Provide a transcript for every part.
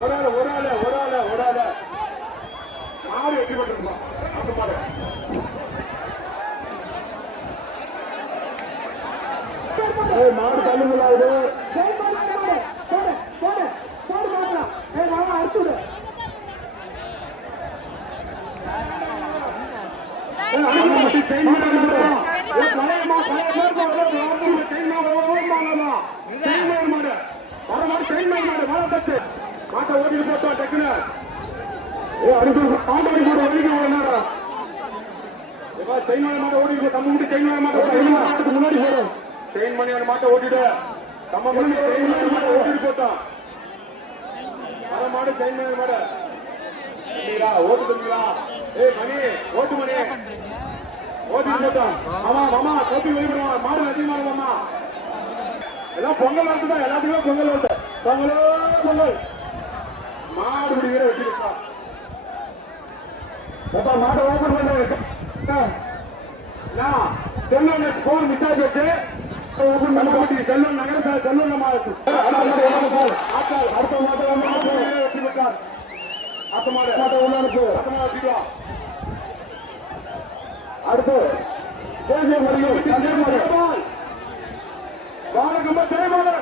ஒரு ஆளு ஒரு ஆளு ஒரு ஆளு ஒரு ஆளு மாடு வெற்றி பெற்றிருக்கோம் மாடு தள்ளுங்களாவது மாடு மாடு மாடு மாடு ஆட்டை ஓட்டிட்டு போட்டா டக்குன்னு. ஏ அடிச்சு பாட்டு அடிச்சு ஓடிக்கு போனாரா ஏப்பா செயின் மலை மாட்ட ஓடிட்டு தம்பி விட்டு செயின் மலை மாட்ட ஓடிட்டு முன்னாடி போறோம். செயின் மலையான மாட்ட ஓட்டிட்டு தம்ம மலை செயின் மலை மாட்ட ஓட்டிட்டு போட்டான். அரை மாடு செயின் மலை மாட ஓட்டு தம்பிரா ஏய் மணி ஓட்டு மணி. ஓட்டி போட்டான். ஆமா மாமா கோப்பி வெளியிடுவான் மாடு அதிகமா இருந்தாமா எல்லாம் பொங்கல் வருதுதான் எல்லாத்துக்குமே பொங்கல் வருது பொங்கலோ பொங்கல். மாடு வீர வச்சிருக்கான் அப்பா மாட்டை ஓபன் பண்றாங்க செல்லூர் ஸ்கூல் மிஸ்ஸாஜ் வச்சு ஓபன் பண்ண மாட்டி செல்லூர் நகர செல்லூர் நம்ம அடுத்த மாட்டை வச்சிருக்கான் அடுத்த மாட்டை மாட்டை உள்ள அனுப்பு அடுத்த மாட்டை அடுத்து தேசிய மொழியில் கன்னியாகுமரி பாலகும்ப ஜெயமாலா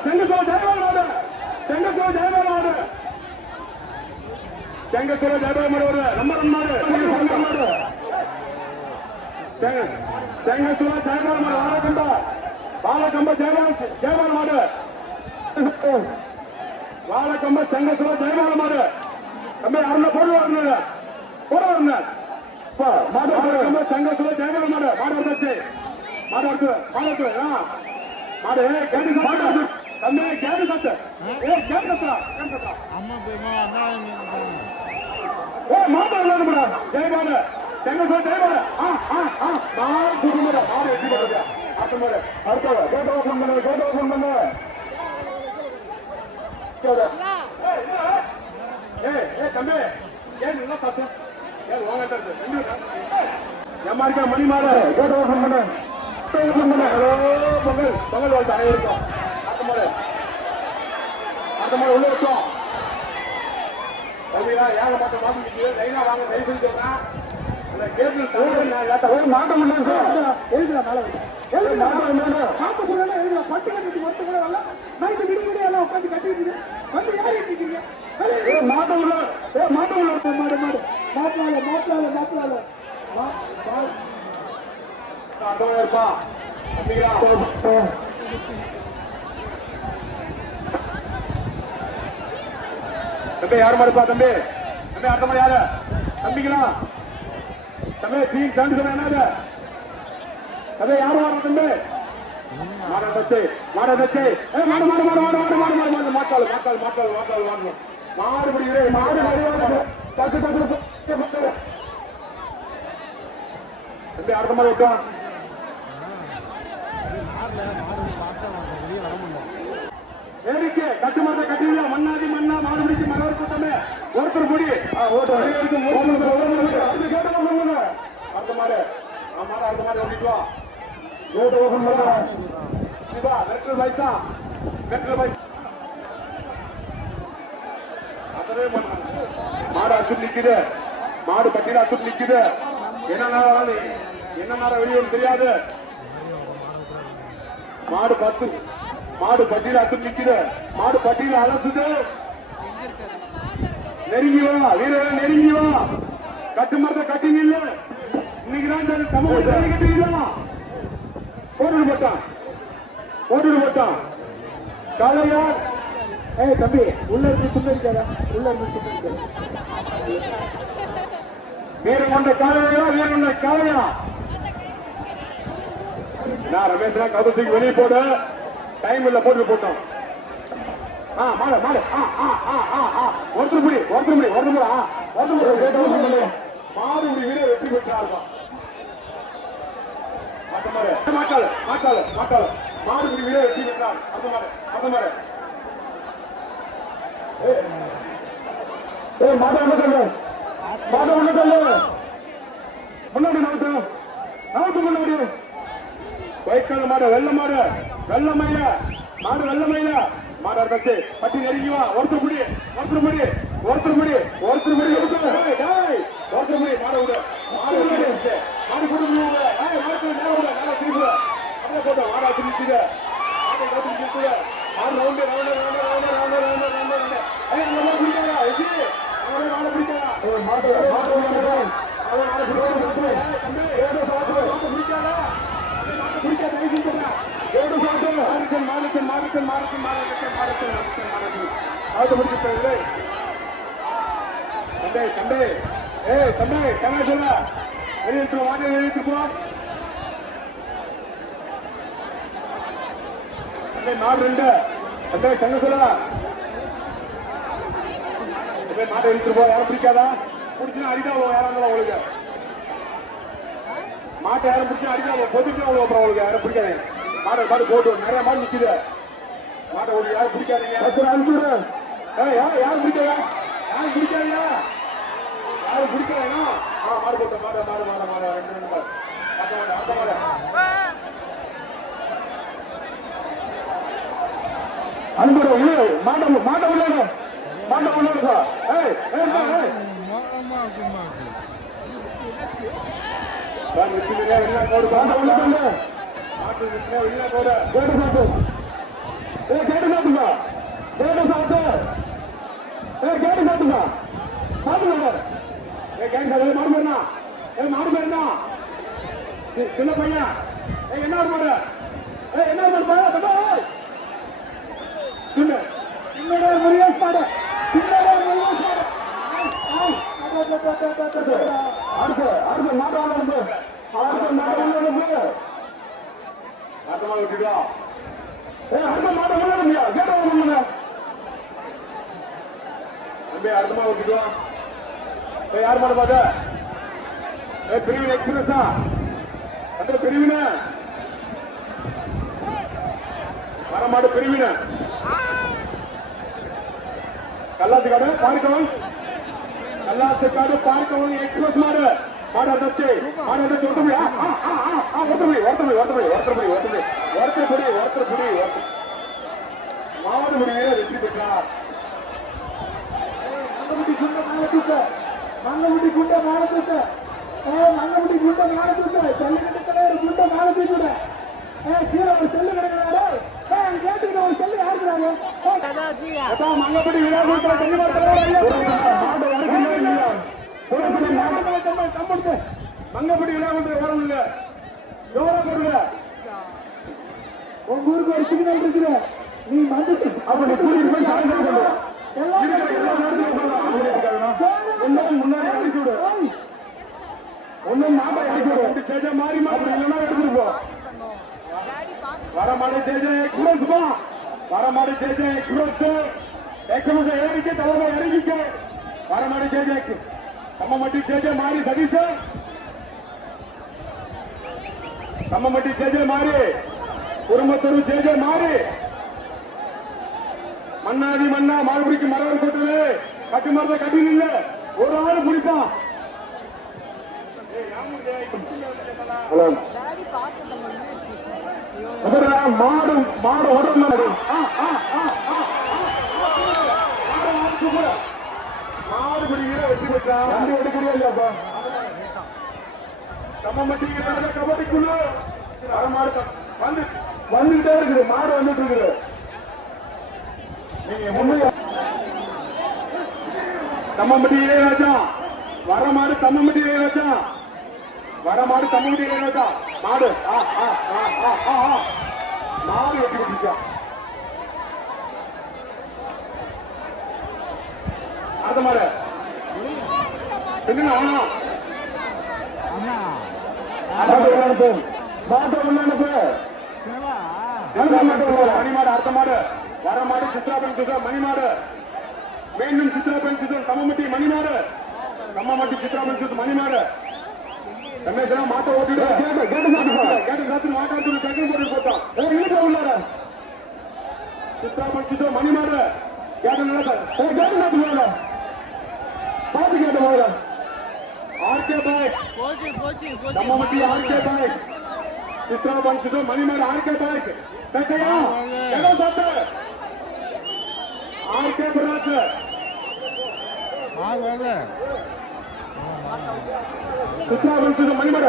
செங்கத்தூர் தேவரமணி வருவார் ரொம்ப நன்மாரு செங்கத்தூர் தேவரமணி வாழக்கம்ப வாழக்கம்ப தேவரம் தேவர மாடு. வாழக்கம்ப செங்கத்தூர் தேவர மாடு. நம்ம அருண பொருள் வரணும் பொருள் வரணும் மாடு வாழக்கம்ப செங்கத்தூர் தேவர மாடு. மாடு வந்துச்சு மாடு வருது மாடு வருது மாடு கேட்டு மாடு தம்பி கேட்டு சத்து ஏ கேட்டு சத்தா கேட்டு சத்தா அம்மா போய் அண்ணா ஓ மாமா விளையாடுடா ஜெயபாட தென்னசோ ஜெயபாட ஆ ஆ ஆ. மாறு குடும்படா மாறு எட்டி போடுங்க அடுத்த மாதிரி அடுத்த கோட்டோ ஃபோன் பண்ணுங்க கோட்டோ ஃபோன் பண்ணுங்க ஏய் ஏய்? தம்பி. ஏன் நல்லா பார்த்தா ஏன் வாங்கட்டா தம்பி ஏமா இருக்க மணி மாறு கோட்டோ வாழ்த்து அனைவருக்கும். அடுத்த மாதிரி உள்ள வச்சோம். மாட்ட முடியும் எழுதுறா மேல எழுதுறா மாட்ட. முடியல எழுதுறா பட்டு கட்டிட்டு மட்டும் கூட வரல நைட்டு விடி விடி எல்லாம் உட்காந்து கட்டிட்டு வந்து ஏறிட்டு இருக்கீங்க? மாட்ட உள்ள. மாட்ட உள்ள. மாடு மாடு மாட்டலால மாட்டலால மாட்டலால இருப்பா தம்பி யாரும் மறுப்பா தம்பி? தம்பி அடுத்த மாதிரி யாரு? தம்பிக்கலாம். தம்பி டீ தாண்டி சொன்ன என்னது? தம்பி யாரு மாடு தம்பி? மாட தச்சு மாட தச்சு மாடு மாடு மாடு மாடு மாடு மாடு மாடு மாடு மாட்டாள் மாட்டாள் மாட்டாள் மாட்டாள் மாடு மாடு பிடிக்கிறே மாடு மரியாதை தச்சு தம்பி அடுத்த மாதிரி விட்டோம் மாறல மாறு ஃபாஸ்ட்டாக வாங்க வெளியே வர முடியல. வேடிக்கை கட்டு மரத்தை கட்டிங்களா மண்ணாதி மண்ணா மாடு பிடிச்சு மரம் கூட்டமே. ஒருத்தர் முடி. அடுத்த மாதிரி ஆ, மாடு அடுத்த மாதிரி ஓட்டிட்டு ரோடு ஓபன் பண்ணா சிவா வெட்டல் பைசா வெட்டல் பைசா மாடு அசுத்து நிக்குது. மாடு பட்டியல அசுத்து நிக்குது. என்ன நேரம் என்ன நேரம் வெளியே தெரியாது. மாடு பத்து. மாடு பட்டியல அசுத்து நிக்குது மாடு பட்டியல அலசுது. நெருங்கி வா வீரர் நெருங்கி வா. கட்டு மரத்தை கட்டி நில்லு. இன்னைக்கு தான் தமிழ் கட்டிக்கலாம் போட்டுட்டு போட்டான் போட்டுட்டு போட்டான் காலையார் ஏய் தம்பி உள்ள இருந்து சுந்தரிக்காத உள்ள இருந்து சுந்தரிக்காத வீரம் கொண்ட காலையா? வீரம் கொண்ட காலையா? நான் ரமேஷ்னா கவுத்துக்கு வெளியே போடு. டைம் இல்ல போட்டு போட்டோம். ஆ மாடு மாடு. ஆ ஆ ஆ ஆ ஆ. ஒருத்தர் முடி ஒருத்தர் முடி ஒருத்தர் முடி ஆ. ஒருத்தர் முடி கேட்டவங்க சொல்லு மாடு முடி வீர வெற்றி பெற்றார்கள்? அந்த மாதிரி மாட்டாளு மாட்டாளு மாட்டாளு மாடு முடி வீர வெற்றி பெற்றார். அந்த மாதிரி அந்த மாதிரி ஏய், மாடு ஒண்ணு சொல்லு மாடு ஒண்ணு சொல்லு முன்னாடி நவுத்து நவுத்து முன்னாடி. வைக்கல் மாடு வெள்ள மாடு வெள்ள மயில? மாடு வெள்ள மயில? மாடார் தச்சு பட்டி நெருங்கி வா. ஒருத்தர் முடி ஒருத்தர் முடி ஒருத்தர் முடி ஒருத்தர் முடி ஒருத்தர் டேய் ஒருத்தர் முடி மாடு விடு. மாடு விடு மாடு கொடு விடு ஏய் மாடு நேரா விடு. நேரா திருப்பி அப்படியே போட்டு மாடா திருப்பிங்க மாடை கட்டி திருப்பிங்க மாடு round round round round round round round round. ஏய் அங்க பிடிக்காதா? எஜி மாடு மாடு மாடு மாடு அவன் மாடு பிடிக்காதா ஏய் தம்பி ஏதோ சாத்து மாடு பிடிக்காதா மாடு பிடிக்காத தைரியம் சொல்றா ஏதோ சாத்து மாறுச்சன் மாறுச்சன் மாறுச்சன் மாறுச்சன் மாறுச்சன் மாறுச்சன் மாறுச்சன் மாறுச்சன் தம்பி தம்பி ஏய் தம்பி கண்ணா சொல்ல வெளியிட்டு வாங்க வெளியிட்டு போ தம்பி மாடு ரெண்டு தம்பி கண்ணு சொல்ல தம்பி மாடு எடுத்துட்டு போ யாரும் பிடிக்காதா பிடிச்சுன்னா அடிக்கா யாரும் இருந்தாலும் உங்களுக்கு மாட்டை யாரும் பிடிச்சா அடிக்கா பொதுக்கு அவ்வளோ அப்புறம் உங்களுக்கு யாரும் பிடிக்காதே மாடு மாடு போட்டு நிறைய மாடு நிக்குது. மாட்டை உங்களுக்கு யாரும் பிடிக்காதீங்க. அனுப்பிடுறேன் யார் யாரும் பிடிக்காதா யாரும் பிடிக்காதீங்க யாரும் பிடிக்கலைனா ஆ மாடு போட்ட மாடு மாடு மாடு மாடு. ரெண்டு ரெண்டு மாடு. அந்த மாடு அந்த மாடு. அன்புற உள்ள மாட்ட ஏய் ஏய் ஏய், மாட்டு சின்ன பையன் என்ன பண்ற என்ன பண்ற சின்னடா முருகேஷ் பாடு சின்னடா முருகேஷ் பாடு அடுத்து அடுத்து மாட்டாளர் அடுத்து மாட்டாளர் மட்டமா விட்டுட்டோம் அடுத்தமா விட்டுட்டோம் யார் மாட பாக்க பிரிவின் எக்ஸ்பிரஸா அத்தனை பிரிவின வரமாடு பிரிவின கல்லாத்துக்காடு பார்க்கவும் கல்லாத்துக்காடு பார்க்கவும் எக்ஸ்பிரஸ் மாடு. மாடு அடைச்சு மாடு அடைச்சு ஒருத்தர் புடி ஒருத்தர் புடி ஒருத்தர் புடி ஒருத்தர் புடி ஒருத்தர் புடி ஒருத்தர் புடி ஒருத்தர் புடி ஒருத்தர் புடி ஒருத்தர் மாடு முடிவே வெற்றி பெற்றார். மங்கமுடி குண்ட மேல தூக்க மங்கமுடி குண்ட மேல தூக்க ஏ மங்கமுடி குண்ட மேல தூக்க ஜல்லிக்கட்டு தலைவர் குண்ட மேல தூக்கிட ஏ கீழே ஒரு செல்லு கிடக்கிறாரு. ஏ அங்க கேட்டுக்கிட்ட ஒரு செல்லு யாருக்குறாங்க அதான் மங்கப்படி விழாக்குளத்துல தெளிவாக மாடு வரைக்கும் தங்கப்படி விளையாட்டு வரணுங்க எவ்வளவு கொடுங்க உங்க ஊருக்கு ஒரு சிக்னல் இருக்குது. நீ மறந்துட்டு அப்படி கூட்டிட்டு போய் சாப்பிட முன்னாடி அடிச்சு விடு நாம அடிச்சு விடு சேஜ மாறி மாறி இல்லைன்னா எடுத்துட்டு போ வர மாடு சேஜ குரோஸ் போ வர மாடு சேஜ குரோஸ் இறங்கிக்க தலைமை இறங்கிக்க வர கம்மமட்டி ஜேஜே மாறி சதீஷ். கம்மமட்டி ஜேஜே மாறி. குடும்பத்தூர் ஜேஜே மாறி. மண்ணாதி மண்ணா மாறுபடிக்கு மரம் போட்டது கட்டி மரத்தை கட்டி நில்ல. ஒரு ஆள் பிடிப்பான் ஹலோ. மாடு மாடு ஓடுறது மாடு பிடிக்கிற வெற்றி பெற்றா? வண்டி மாடு வந்து வந்துகிட்டே இருக்குது. மாடு வந்துட்டு இருக்குது. நீங்க கம்மம்பட்டி இளையராஜா வர மாடு கம்மம்பட்டி இளையராஜா வர மாடு கம்மம்பட்டி இளையராஜா மாடு மாடு வெட்டி கொடுத்துச்சா அடுத்த மாதிரி மணிமாடு அடுத்த மாடு. வர மாடு சித்ராபன் சித்ரா மணிமாடு. மீண்டும் சித்ராபன் சித்ரன் கம்மமட்டி மணிமாடு. கம்மமட்டி சித்ராபன் சித் மணிமாடு. ரமேஷ் மாட்ட ஓட்டிட்டு கேட்டு சாத்து மாட்டாடு சக்கரம் போட்டு போட்டான். வீட்டுல உள்ளார சித்ராபன் சித்ரா மணிமாடு. கேட்டு கேட்டு சாத்து போயிடலாம் பார்த்து கேட்ட போயிடலாம் ಆರ್ಕೆ ಬ್ಯಾಟ್ ನಮ್ಮ ಮಟ್ಟಿ ಆರ್ಕೆ ಬ್ಯಾಟ್ ಚಿತ್ರ ಬಂತಿದ್ದು ಮನೆ ಮೇಲೆ ಆರ್ಕೆ ಬ್ಯಾಟ್ ಕಟ್ಟೆಯ ಆರ್ಕೆ ಬರಾಜ್ ಚಿತ್ರ ಬಂತಿದ್ದು ಮನೆ ಮಾಡ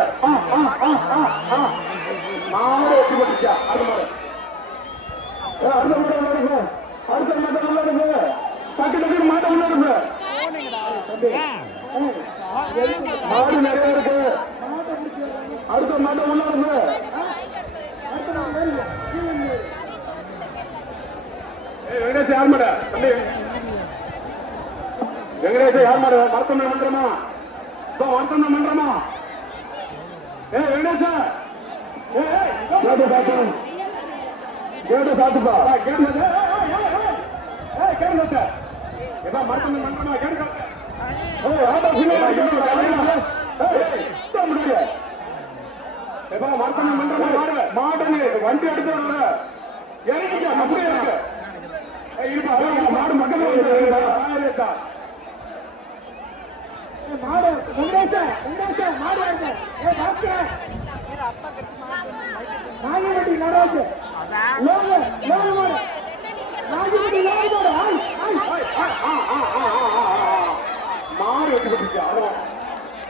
ನಾವೇ ಒಟ್ಟು ಕೊಟ್ಟಿದ್ದ ಅದು ಮಾಡ ಅರ್ಧ ಮಾಡ ಅರ್ಧ ಮಾಡ டக்கு டக்கு மாட்டை உள்ள இருக்கு. மாடு நிறைய இருக்கு. அடுத்த மாட்டை உள்ள இருக்கு. வெங்கடேஷ் யார் மாடு? வெங்கடேஷ் யார் மாடு? மருத்துவமனை மன்றமா? இப்போ மருத்துவமனை மன்றமா? ஏ வெங்கடேஷ். கேட்டு சாத்து கேட்டு சாத்துப்பா கேட்டு கேட்டு வண்டி எடுத்து இறங்கிக்க அப்படியே இருக்கு. மாடு வந்து மாடு வெங்கடேஷ வெங்கடேஷ மாடு வருது ஏ டாக்டர் நாகிரெட்டி நடராஜ். லோக லோக மாடு. நாகிரெட்டி லோக மாடு ஆய் ஆய் ஆய் ஆ ஆ ஆ ஆ ஆ மாடு வெட்டி போட்டுச்சு அதான்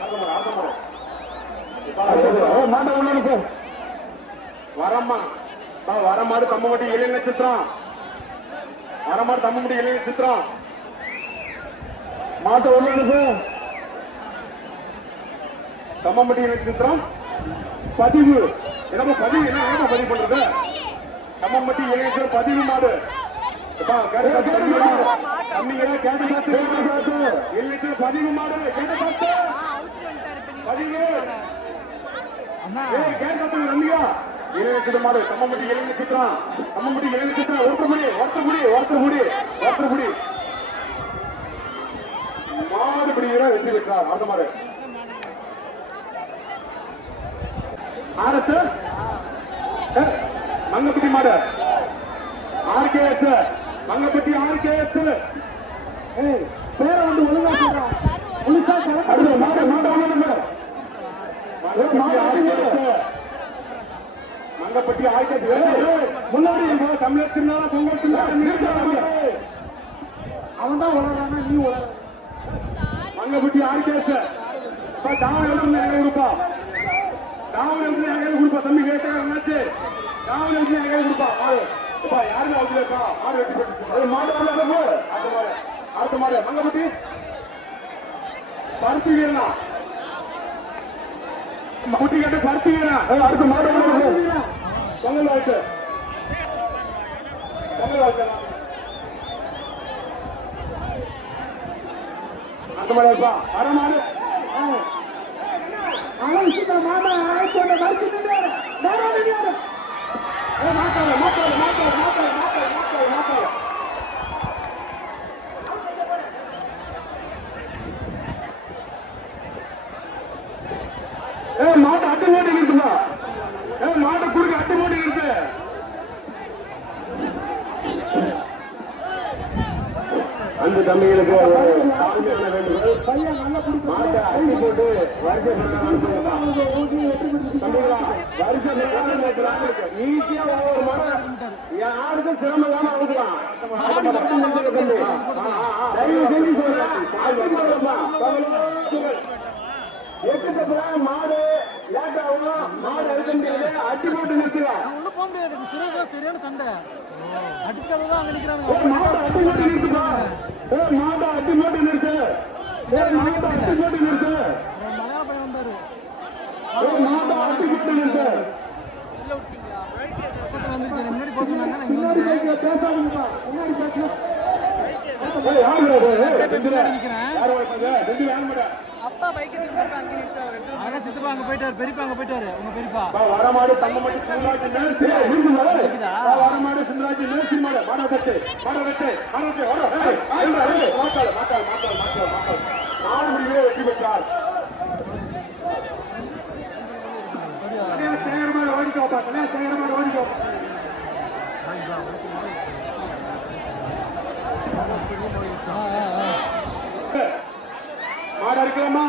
அதான் அதான் மாட்ட உள்ள இருக்கு வரம்மா பா வரமாடு தம்மமட்டி இளைய நட்சத்திரம் வரமாடு தம்மமட்டி இளைய நட்சத்திரம் மாட்ட உள்ள இருக்கு தம்மம்பட்டி நட்சத்திரம் பதிவு. என்னமோ பதிவு என்ன என்ன பதிவு பண்றது? தம்மம்பட்டி இளைஞர் பதிவு மாடு. பதிவு மாடு பதிவு நம்பியா இளைஞர் மாடு. தம்மம்பட்டி இளைஞர் சித்திரம் தம்மம்பட்டி இளைஞர் சித்திரம் ஒருத்தர் முடி ஒருத்தர் முடி ஒருத்தர் முடி ஒருத்தர் முடி மாடு பிடிக்கிற வெற்றி பெற்றார் அடுத்த மாடு மங்கப்பட்டி மாடு ஆர்கேஎஸ் மங்கப்பட்டி ஆர்கேஎஸ். பேரை வந்து ஒழுங்கா சொல்றான் முழுசா மங்கப்பட்டி ஆர்கேஎஸ். முன்னாடி தமிழர் திருநாளா பொங்கல் திருநாளா அவன் தான் உலகானா நீ உலக மங்கப்பட்டி ஆர்கேஎஸ். தாவல் எழுத்து நிறைய கொடுப்பா. தாவல் எழுத்து நிறைய கொடுப்பா. தம்பி கேட்டாச்சு தாவல் கொடுப்பா. யாருமே அவுட் இருக்கா மாடு வெட்டி போட்டு மாடு வரல அடுத்த மாடு. அடுத்த மாடு. மங்கப்பட்டி பருத்தி வீரனா? குட்டி கட்ட பருத்தி வீரனா? அடுத்த மாடு பொங்கல் வாழ்த்து. பொங்கல் வாழ்த்து. அந்த மாதிரி இருப்பா வர மாடு. அவன் சீக்கிரம் மாமா 前から、前から、前から。தம்பிகளுக்கு ஒரு தாழ்மையான வேண்டுகோள் மாட்டை அள்ளி போட்டு வரிசை ஈஸியா ஒவ்வொரு மரம். யாருக்கும் சிரமம் இல்லாம அவுக்கலாம் தயவு செஞ்சு சொல்றேன். மாடு ஆகும் மாடு அழுத்த அட்டி போட்டு நிறுத்துங்க. உள்ள போக முடியாது. சுரேஷ் சரியான சண்டை. அடிச்சுக்காதான் அங்க நிக்கிறாங்க போட்டு நிறுத்துப்பா. ஏய், மாட்டை அட்டி போட்டு நிறுத்து ஏய், மாட்டை அட்டி போட்டு நிறுத்து மலையாள பையன் அட்டி போட்டு நிறுத்து முன்னாடி பேசாதீங்கப்பா. முன்னாடி பேசுங்க. யாரு யாரு வைப்பாங்க? செந்திலா, யாரு மேடம்? அதான் சித்தப்பா அங்க போயிட்டாரு பெரியப்பா அங்க போயிட்டாரு உங்க பெரியப்பா பா, வரமாடு தங்கமட்டி சிந்தராஜி நேர்த்தி. இருக்குதா? வரமாடு சிந்தராஜி நேர்த்தி மாடு. மாடை கட்டு, மாடை கட்டு, மாடை கட்டு, வர. மாட்டாள், மாட்டாள், மாட்டாள், மாட்டாள், மாட்டாள். முடிவே வெற்றி பெற்றார். மாடு ஓடிக்கோப்பா, கல்யாண சேகர மாடு அடிக்கலாமா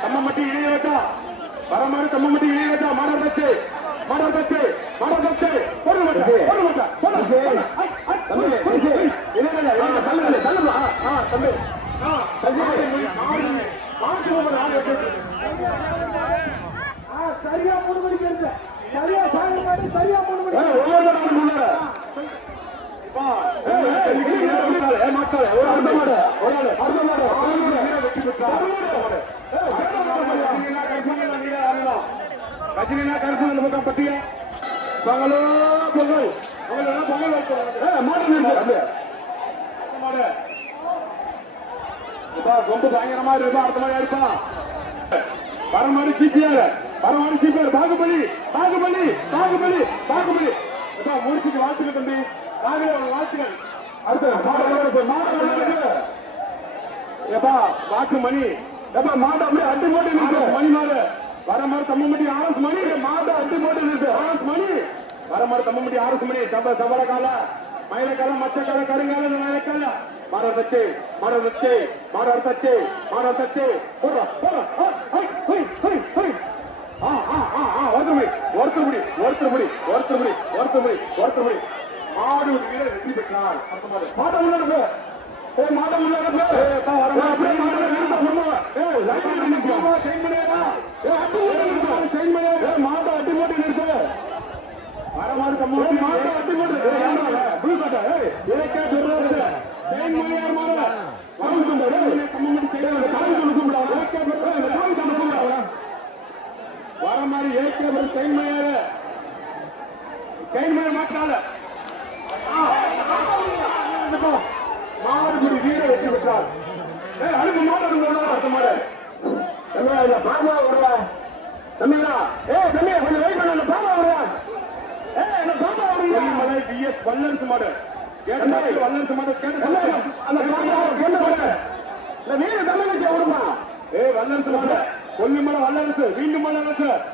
தம்மம்பட்டி இணைய வச்சா. வரமாறு தம்மம்பட்டி இணைய வச்சா மாடர் கச்சு மாடர் கச்சு மாடர் கச்சு போடு வச்சா போடு வச்சா போடு. தம்பி. தம்பி. தம்பி. சரியா மூணு மணிக்கு சரியா சாயங்காலம் சரியா மூணு மணிக்கு ஏய் ஒவ்வொரு நாளும் பத்தியா பொங்கலோ பொங்கல் பொங்கல் ரொம்ப பயங்கரமா இருப்பா அடுத்த மாதிரி பரமாடி சிபிஆர் பரமாடி சிபிஆர் பாகுபலி பாகுபலி பாகுபலி பாகுபலி. இப்ப வாழ்த்துக்கள் தம்பி. வாழ்த்துக்கள் வாக்கு மணி. ஏப்பா மாடு அப்படியே அட்டு போட்டு நிற்கு மணி மாடு வர மாதிரி தம்மம்பட்டி ஆர்எஸ் மணி. மாடு அட்டு போட்டு நிற்கு ஆர்எஸ் மணி. வர மாதிரி தம்மம்பட்டி ஆர்எஸ் மணி. சப சபர கால மயிலக்கால மச்சக்கால கருங்கால மயிலக்கால. மாட தச்சு மாட தச்சு மாட தச்சு மாட தச்சு ஒருத்தர் முடி ஒருத்தர் முடி ஒருத்தர் முடி ஒருத்தர் முடி ஒருத்தர் முடி ஒருத்தர் முடி. மாடு ஒரு வீரர் வெற்றி பெற்றார் அடுத்த மாடு மாட உள்ள இருக்கு ஏய் மாட உள்ள இருக்கு ஏய் பா வர அப்படியே மாட நிறுத்த சொல்லுவா ஏய் லைன் நிறுத்துமா செயின் பண்ணியா ஏய் அடி போட்டு நிறுத்து செயின் பண்ணியா ஏய் மாட அடி போட்டு நிறுத்து வர மாடு கம்மு மாட அடி போட்டு ஏய் யாரா புளு கட்ட ஏய் எனக்கே பெருறது செயின் பண்ணியா மாட வாங்க கும்பு ஏய் கம்மு முடி செயின் கால் கொண்டு கும்புடா எனக்கே பெருறது கால் கொண்டு கும்புடா வர மாதிரி ஏற்கே பெரு செயின் பண்ணியா செயின் பண்ண மாட்டால மாடுபுடி வீர வெற்றி பெற்றார். அடுத்த மாடு. தம்பியா இல்ல பாபா வருவா தம்பிங்களா ஏய் தம்பி கொஞ்சம் வெயிட் பண்ண அந்த பாபா வருவா ஏய் அந்த வருவா மலை பிஎஸ் வல்லரசு மாடு. கேட்டு வல்லரசு மாடு கேட்டு அந்த பாபா கொண்டு மாடு இந்த வீர தமிழ் விடுமா ஏய் வல்லரசு மாடு. கொல்லிமலை வல்லரசு வீண்டு வல்லரசு. உடம்பா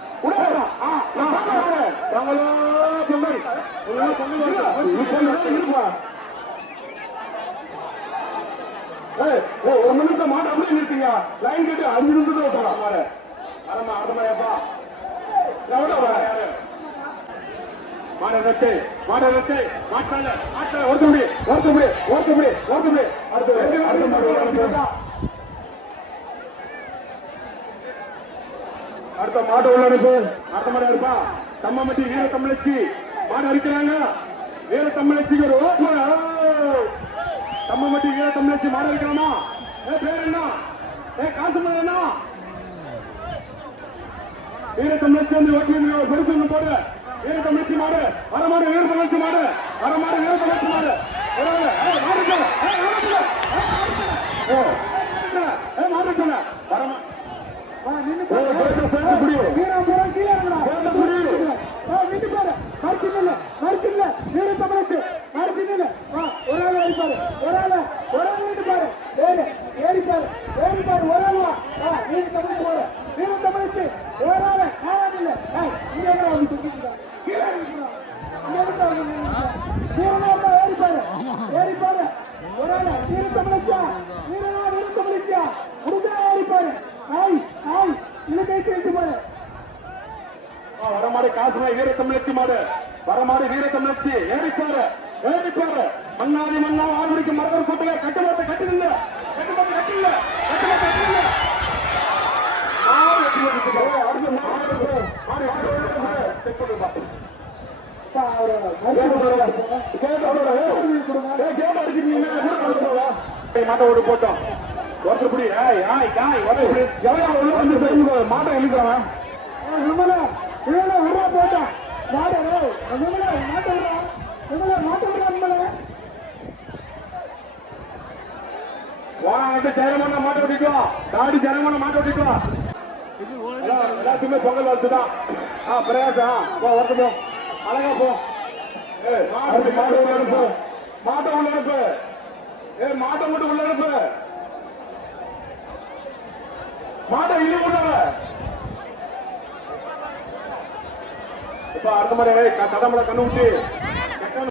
ஆ பொங்கலோ ஒரு பொங்கலோ பொங்கல் இருப்பா ஏய், ஒரு நிமிஷம் மாடு அப்படியே நிறுத்துங்க லைன் கட்டி அஞ்சு நிமிஷத்துல விட்டுறா அரமா அரமாயப்பா மாட மாட ரத்து மாட்டால மாட்டால ஒருத்த முடி ஒருத்த முடி ஒருத்த முடி ஒருத்த முடி அடுத்து அடுத்த அடுத்த மாடு உள்ள அனுப்பு. அடுத்த மாடு இருப்பா. தம்மமட்டி வீர தமிழச்சி. மாடு அடிக்கிறாங்க. வீர தமிழச்சிக்கு ஒரு ஓப்பன் தம்மமட்டி வீர தமிழச்சி மாடு அடிக்கிறானா? ஏ பேர் என்ன? ஏ காசு என்ன? வீர தமிழச்சி வந்து ஓட்டி பெருசு போடு. வீர தமிழச்சி மாடு. வர மாடு வீர தமிழச்சி மாடு. வர மாடு வீர தமிழச்சி மாடு. ஒரு மாடு ஓ. இங்க எங்கடா வந்து தூக்கிட்டு இருக்க? கீழே இறங்குடா. இங்க எதுக்கு வந்து நின்னுட்டு இருக்க? வீரனா இருந்தா ஏறி பாரு. ஏறி பாரு. ஒரு ஆளு, வீர தமிழச்சா. வீரனா, வீர தமிழச்சா. முடிஞ்சா ஏறி பாரு. ஆய், ஆய், இதை கைக்கு எடுத்து பாரு. ஆ, வர மாடு காசுமா வீர தமிழச்சி மாடு வர மாடு வீர தமிழச்சி ஏறிச்சாரு ஏறிச்சாரு மண்ணாதி மண்ணா ஆளுடிக்கு மரகர் கூட்டுல கட்டுமத்தை கட்டுங்க கட்டுமத்தை கட்டுங்க கட்டுமத்தை கட்டுங்க மாடு வெட்டி வந்துச்சு. ஏய், அடுத்து மாடு மாடு மாடு இருக்கு. மாடு. செக் பண்ணுப்பா. அப்பா, ஒரு கேட்டு வருவா. கேட்டு வருவா. ஏய், கேட்டு அடிச்சிட்டீங்கன்னா கூட வந்துருவா. ஏய், மாட்டை ஓட்டு போட்டோம் ஒருத்தர் புடி ஏய் காய் ஒருத்தர் புடி எவ்வளவு வந்து மாட்டை இழுக்கிறான் மாட்ட ஓட்டிக்கலாம் தாடி ஜெயமான மாட்ட ஓட்டிக்கலாம் எல்லாம் எல்லாத்துக்குமே பொங்கல் வாழ்த்துதான் ஆ பிரயாசா போ வரட்டு அழகா போ ஏ மாட்டு மாட்டை உள்ள அனுப்பு மாட்டை உள்ள அனுப்பு ஏ மாட்டை மட்டும் உள்ள அனுப்பு மாட்டை இழு கொண்டாட இப்ப அடுத்த மாதிரி கடமலை கண்ணு விட்டு